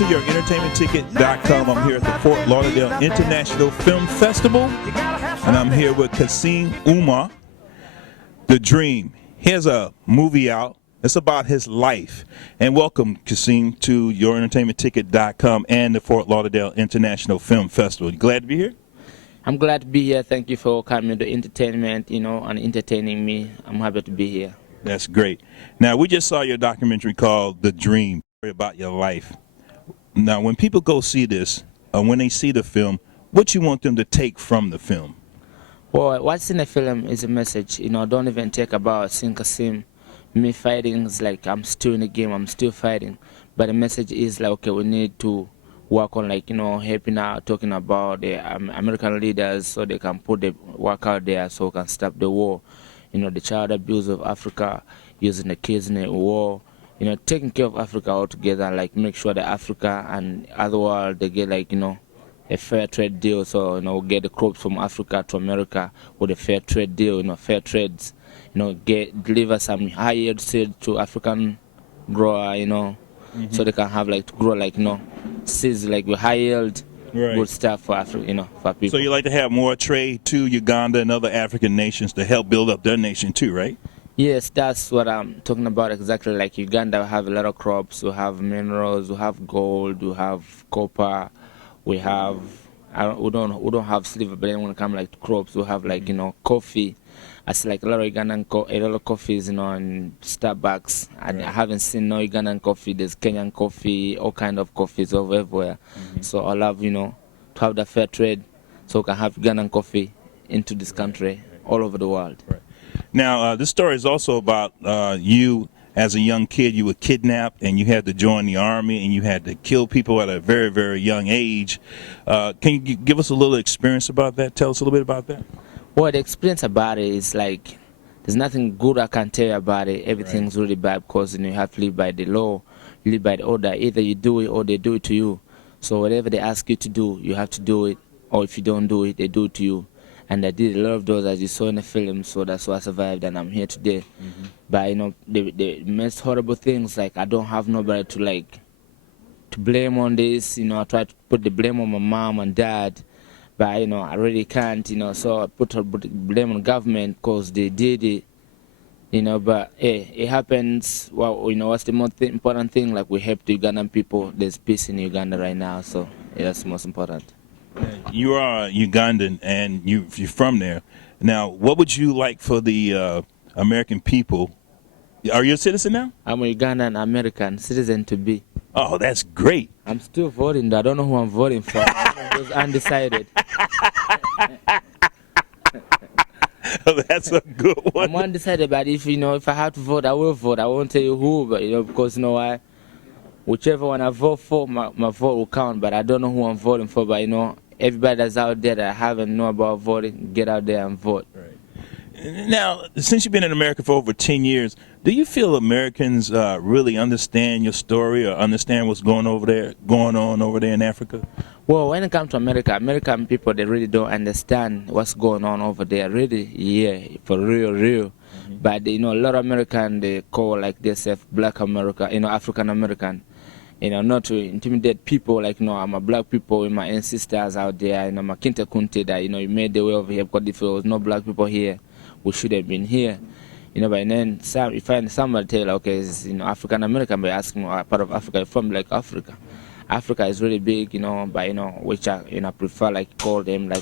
to yourentertainmentticket.com. I'm here at the Fort Lauderdale International Film Festival, and I'm here with Kassim Ouma, The Dream. He has a movie out. It's about his life. And welcome, Kassim, to yourentertainmentticket.com and the Fort Lauderdale International Film Festival. You glad to be here? I'm glad to be here. Thank you for coming to entertainment, and entertaining me. I'm happy to be here. That's great. Now, we just saw your documentary called The Dream, about your life. Now, when people go see this, or when they see the film, what you want them to take from the film? Well, what's in the film is a message. Don't even take about seeing Kassim. Me fighting is like I'm still in the game, I'm still fighting. But the message is like, okay, we need to work on helping out, talking about the American leaders so they can put the work out there so we can stop the war. The child abuse of Africa, using the kids in the war, taking care of Africa altogether, like make sure that Africa and other world, they get a fair trade deal. So, we get the crops from Africa to America with a fair trade deal, fair trades, deliver some high yield seed to African grower, so they can have to grow seeds with high yield, good stuff for Africa, for people. So you like to have more trade to Uganda and other African nations to help build up their nation too, right? Yes, that's what I'm talking about exactly. Like Uganda, we have a lot of crops, we have minerals, we have gold, we have copper, we have, we don't have silver, but then when it comes to crops, we have coffee. I see a lot of a lot of coffees, in Starbucks. I haven't seen no Ugandan coffee. There's Kenyan coffee, all kind of coffees everywhere. So I love, to have the fair trade, so we can have Ugandan coffee into this country, all over the world. Right. Now, this story is also about you as a young kid. You were kidnapped and you had to join the army and you had to kill people at a very, very young age. Can you give us a little experience about that? Tell us a little bit about that. Well, the experience about it is there's nothing good I can tell you about it. Everything's really bad because you have to live by the law, live by the order. Either you do it or they do it to you. So whatever they ask you to do, you have to do it. Or if you don't do it, they do it to you. And I did a lot of those as you saw in the film, so that's why I survived and I'm here today. But the most horrible things, I don't have nobody to blame on this. I try to put the blame on my mom and dad. But, I really can't, so I put the blame on government because they did it, but hey, it happens. Well, what's the most important thing? We help the Ugandan people. There's peace in Uganda right now, so yeah, that's the most important. You are Ugandan and you're from there. Now, what would you like for the American people? Are you a citizen now? I'm a Ugandan American citizen to be. Oh, that's great. I'm still voting, though. I don't know who I'm voting for. I was undecided. Oh, that's a good one. I'm undecided, but if I have to vote, I will vote. I won't tell you who, but because why? Whichever one I vote for, my vote will count. But I don't know who I'm voting for. But everybody that's out there that haven't know about voting, get out there and vote. Right. Now, since you've been in America for over 10 years, do you feel Americans really understand your story or understand what's going on over there in Africa? Well, when it comes to America, American people, they really don't understand what's going on over there. Really, yeah, for real. But a lot of Americans, they call themselves Black America, African American. Not to intimidate people. I'm a black people with my ancestors out there. My Kinte Kunte that you made the way over here because if there was no black people here, we should have been here. But then if somebody tell okay, it's African American, by asking what part of Africa you're from, Africa. Africa is really big, but which I prefer call them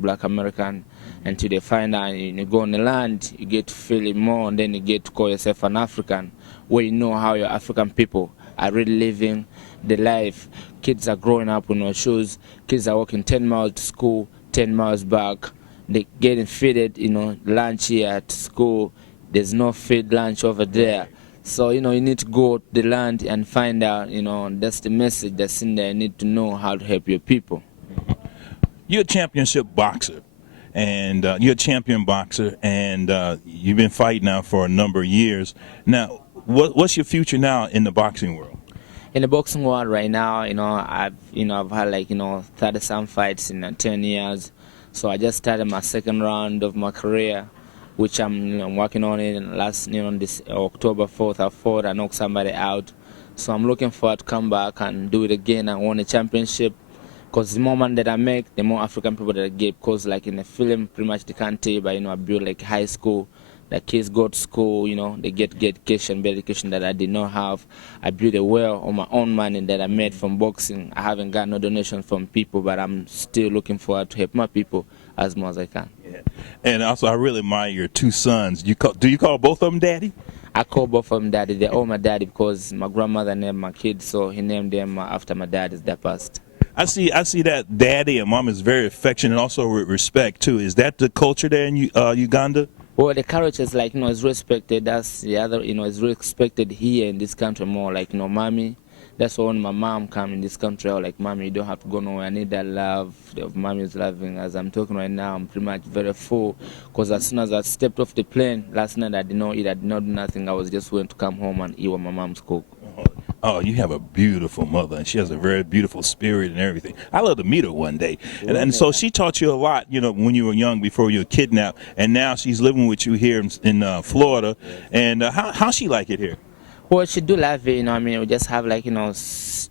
Black American until they find out you go on the land, you get to feel it more, and then you get to call yourself an African, where you know how your African people are really living the life. Kids are growing up with no shoes. Kids are walking 10 miles to school, 10 miles back. They getting fed, lunch here at school. There's no feed lunch over there. So, you need to go to the land and find out, that's the message that's in there. You need to know how to help your people. You're a championship boxer, and you're a champion boxer, and you've been fighting now for a number of years. Now, what's your future now in the boxing world? In the boxing world right now, I've had 30-some fights in 10 years. So I just started my second round of my career, which I'm working on it. Last, this October 4th, I fought, I knocked somebody out. So I'm looking forward to come back and do it again and win a championship. Because the more money that I make, the more African people that I get. Because like in the film, pretty much they can't tell you, but I built like high school. The kids go to school, they get education, better education that I did not have. I built a well on my own money that I made from boxing. I haven't got no donation from people, but I'm still looking forward to help my people as much as I can. Yeah. And also, I really admire your 2 sons. Do you call both of them daddy? I call both of them daddy. They're all my daddy because my grandmother named my kids, so he named them after my dad that passed. I see that daddy and mom is very affectionate, also with respect too. Is that the culture there in Uganda? Well, the culture is like, is respected. That's the other, is respected here in this country more. Like, mommy. That's why when my mom come in this country, I was like, mommy, you don't have to go nowhere. I need that love. Mommy is loving. As I'm talking right now, I'm pretty much very full. Because as soon as I stepped off the plane, last night I did not eat, I did not do nothing. I was just waiting to come home and eat what my mom's cooked. Oh, you have a beautiful mother, and she has a very beautiful spirit and everything. I love to meet her one day. And so she taught you a lot, when you were young before you were kidnapped, and now she's living with you here in Florida. And how she like it here? Well, she do love it, we just have like, a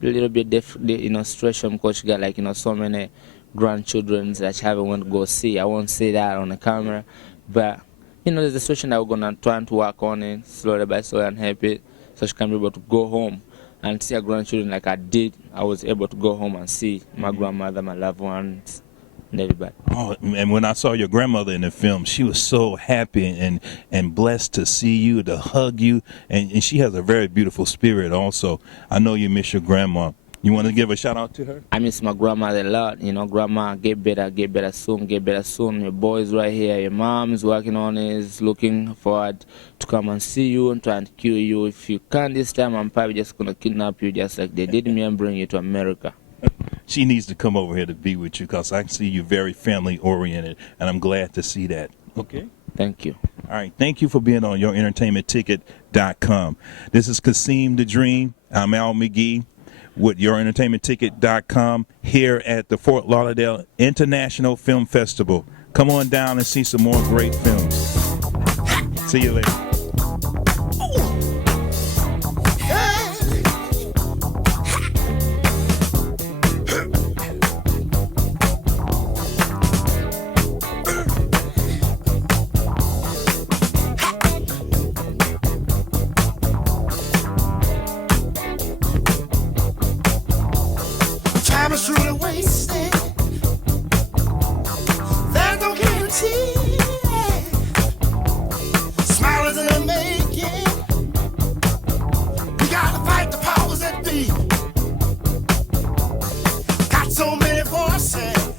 little bit different, stress because she got like, so many grandchildren that she haven't went to go see. I won't say that on the camera, but, there's a situation that we're going to try to work on it slowly by slowly and help it so she can be able to go home and see her grandchildren like I did. I was able to go home and see my grandmother, my loved ones, and everybody. Oh, and when I saw your grandmother in the film, she was so happy and blessed to see you, to hug you, and she has a very beautiful spirit also. I know you miss your grandma. You want to give a shout out to her? I miss my grandmother a lot. Grandma, get better soon, get better soon. Your boy's right here. Your mom's working on it, is looking forward to come and see you and try and cure you. If you can't this time, I'm probably just going to kidnap you just like they did me and bring you to America. She needs to come over here to be with you because I see you very family oriented, and I'm glad to see that. Okay? Thank you. All right. Thank you for being on YourEntertainmentTicket.com. This is Kassim The Dream. I'm Al McGee with YourEntertainmentTicket.com here at the Fort Lauderdale International Film Festival. Come on down and see some more great films. See you later.